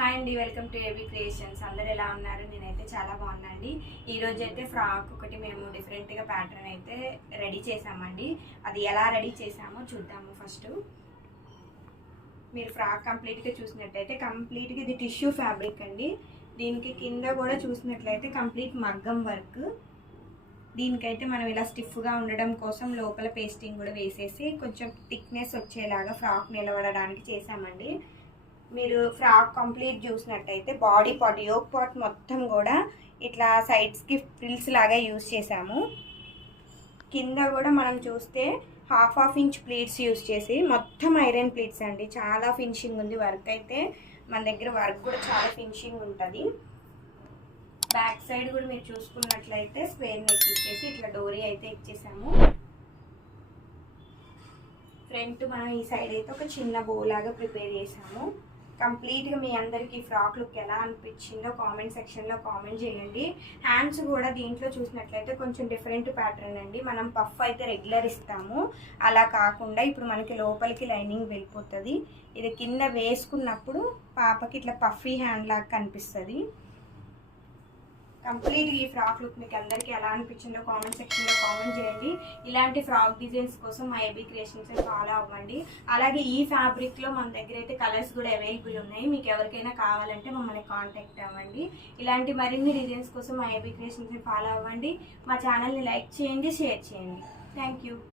Hi అండి, welcome to AB creations. అందరు ఎలా ఉన్నారు? నేనైతే చాలా బాగున్నా అండి. ఈరోజు అయితే ఫ్రాక్ ఒకటి మేము డిఫరెంట్గా ప్యాటర్న్ అయితే రెడీ చేసామండి. అది ఎలా రెడీ చేసామో చూద్దాము. ఫస్ట్ మీరు ఫ్రాక్ కంప్లీట్గా చూసినట్టయితే కంప్లీట్గా ఇది టిష్యూ ఫ్యాబ్రిక్ అండి. దీనికి కింద కూడా చూసినట్లయితే కంప్లీట్ మగ్గం వర్క్. దీనికైతే మనం ఇలా స్టిఫ్గా ఉండడం కోసం లోపల పేస్టింగ్ కూడా వేసేసి కొంచెం థిక్నెస్ వచ్చేలాగా ఫ్రాక్ నిలబడడానికి చేసామండి. మీరు ఫ్రాక్ కంప్లీట్ చూసినట్టయితే బాడీ పార్ట్, యోక్ పార్ట్ మొత్తం కూడా ఇట్లా సైడ్స్కి ఫ్రిల్స్ లాగా యూజ్ చేసాము. కింద కూడా మనం చూస్తే హాఫ్ ఇంచ్ ప్లీట్స్ యూజ్ చేసి మొత్తం ఐరన్ ప్లీట్స్ అండి. చాలా ఫినిషింగ్ ఉంది వర్క్ అయితే. మన దగ్గర వర్క్ కూడా చాలా ఫినిషింగ్ ఉంటుంది. బ్యాక్ సైడ్ కూడా మీరు చూసుకున్నట్లయితే స్క్వేర్ నెక్ ఇచ్చేసి ఇట్లా డోరీ అయితే ఇచ్చేసాము. ఫ్రంట్ మనం ఈ సైడ్ అయితే ఒక చిన్న బో లాగా ప్రిపేర్ చేసాము. కంప్లీట్గా మీ అందరికీ ఫ్రాక్ లుక్ ఎలా అనిపించిందో కామెంట్ సెక్షన్లో కామెంట్ చేయండి. హ్యాండ్స్ కూడా దీంట్లో చూసినట్లయితే కొంచెం డిఫరెంట్ ప్యాటర్న్ అండి. మనం పఫ్ అయితే రెగ్యులర్ ఇస్తాము, అలా కాకుండా ఇప్పుడు మనకి లోపలికి లైనింగ్ వెళ్ళిపోతుంది. ఇది కింద వేసుకున్నప్పుడు పాపకి ఇట్లా పఫీ హ్యాండ్ లాగా కనిపిస్తుంది. కంప్లీట్గా ఈ ఫ్రాక్ లుక్ మీకు అందరికీ ఎలా అనిపించిందో కామెంట్ సెక్షన్లో కామెంట్ చేయండి. ఇలాంటి ఫ్రాక్ డిజైన్స్ కోసం మా ఏబీ క్రియేషన్స్ ఫాలో అవ్వండి. అలాగే ఈ ఫ్యాబ్రిక్లో మన దగ్గర అయితే కలర్స్ కూడా అవైలబుల్ ఉన్నాయి. మీకు ఎవరికైనా కావాలంటే మమ్మల్ని కాంటాక్ట్ అవ్వండి. ఇలాంటి మరిన్ని డిజైన్స్ కోసం మా ఏబీ క్రియేషన్స్ ఫాలో అవ్వండి. మా ఛానల్ని లైక్ చేయండి, షేర్ చేయండి. Thank you.